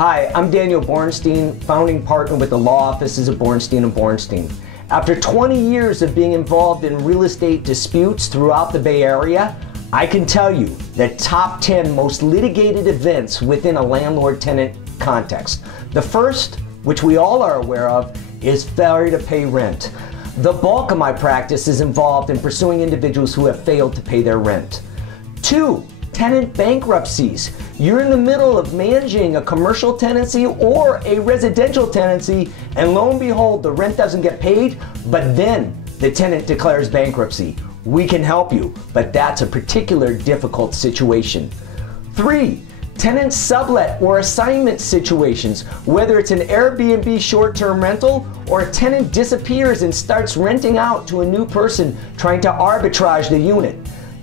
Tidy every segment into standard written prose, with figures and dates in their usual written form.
Hi, I'm Daniel Bornstein, founding partner with the law offices of Bornstein and Bornstein. After 20 years of being involved in real estate disputes throughout the Bay Area, I can tell you the top 10 most litigated events within a landlord-tenant context. The first, which we all are aware of, is failure to pay rent. The bulk of my practice is involved in pursuing individuals who have failed to pay their rent. 2, tenant bankruptcies. You're in the middle of managing a commercial tenancy or a residential tenancy, and lo and behold, the rent doesn't get paid, but then the tenant declares bankruptcy. We can help you, but that's a particular difficult situation. 3, tenant sublet or assignment situations, whether it's an Airbnb short-term rental or a tenant disappears and starts renting out to a new person trying to arbitrage the unit.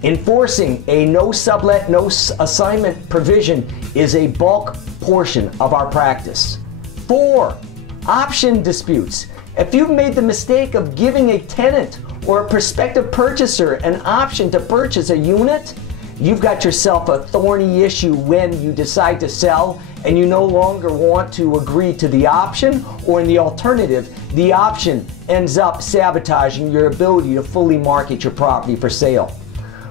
Enforcing a no sublet, no assignment provision is a bulk portion of our practice. 4, option disputes. If you've made the mistake of giving a tenant or a prospective purchaser an option to purchase a unit, you've got yourself a thorny issue when you decide to sell and you no longer want to agree to the option, or in the alternative, the option ends up sabotaging your ability to fully market your property for sale.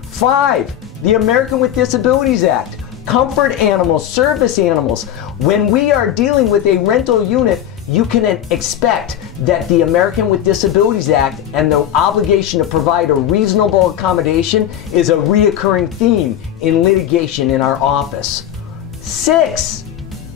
5, the American with Disabilities Act. Comfort animals, service animals. When we are dealing with a rental unit, you can expect that the American with Disabilities Act and the obligation to provide a reasonable accommodation is a reoccurring theme in litigation in our office. 6,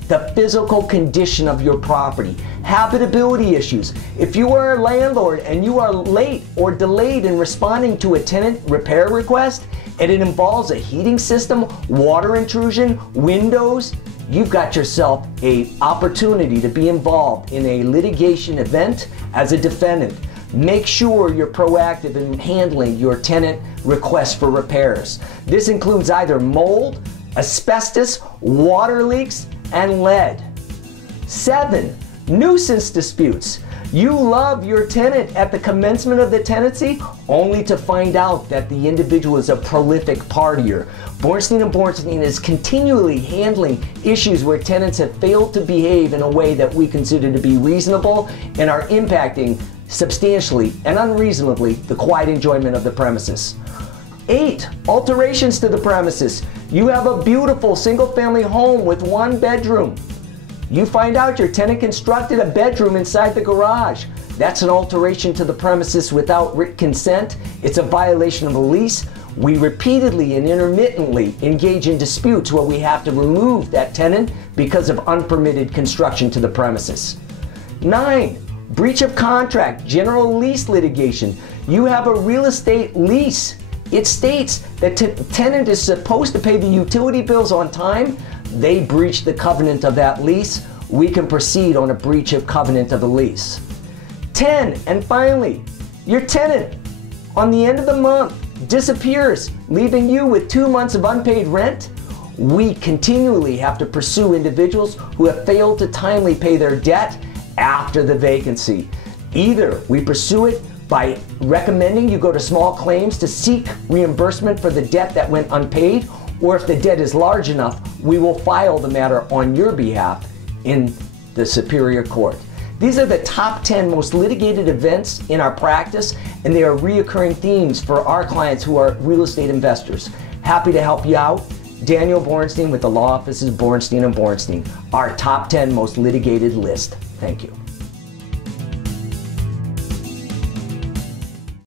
the physical condition of your property. Habitability issues. If you are a landlord and you are late or delayed in responding to a tenant repair request, and it involves a heating system, water intrusion, windows, you've got yourself an opportunity to be involved in a litigation event as a defendant. Make sure you're proactive in handling your tenant requests for repairs. This includes either mold, asbestos, water leaks, and lead. 7, nuisance disputes. You love your tenant at the commencement of the tenancy only to find out that the individual is a prolific partier. Bornstein & Bornstein is continually handling issues where tenants have failed to behave in a way that we consider to be reasonable and are impacting substantially and unreasonably the quiet enjoyment of the premises. 8, alterations to the premises. You have a beautiful single-family home with 1 bedroom. You find out your tenant constructed a bedroom inside the garage. That's an alteration to the premises without written consent. It's a violation of a lease. We repeatedly and intermittently engage in disputes where we have to remove that tenant because of unpermitted construction to the premises. 9, breach of contract, general lease litigation. You have a real estate lease. It states that the tenant is supposed to pay the utility bills on time. They breach the covenant of that lease. We can proceed on a breach of covenant of the lease. 10, and finally, your tenant on the end of the month disappears, leaving you with 2 months of unpaid rent. We continually have to pursue individuals who have failed to timely pay their debt after the vacancy. Either we pursue it by recommending you go to small claims to seek reimbursement for the debt that went unpaid, or if the debt is large enough, we will file the matter on your behalf in the Superior Court. These are the top 10 most litigated events in our practice, and they are reoccurring themes for our clients who are real estate investors. Happy to help you out. Daniel Bornstein with the law offices Bornstein & Bornstein, our top 10 most litigated list. Thank you.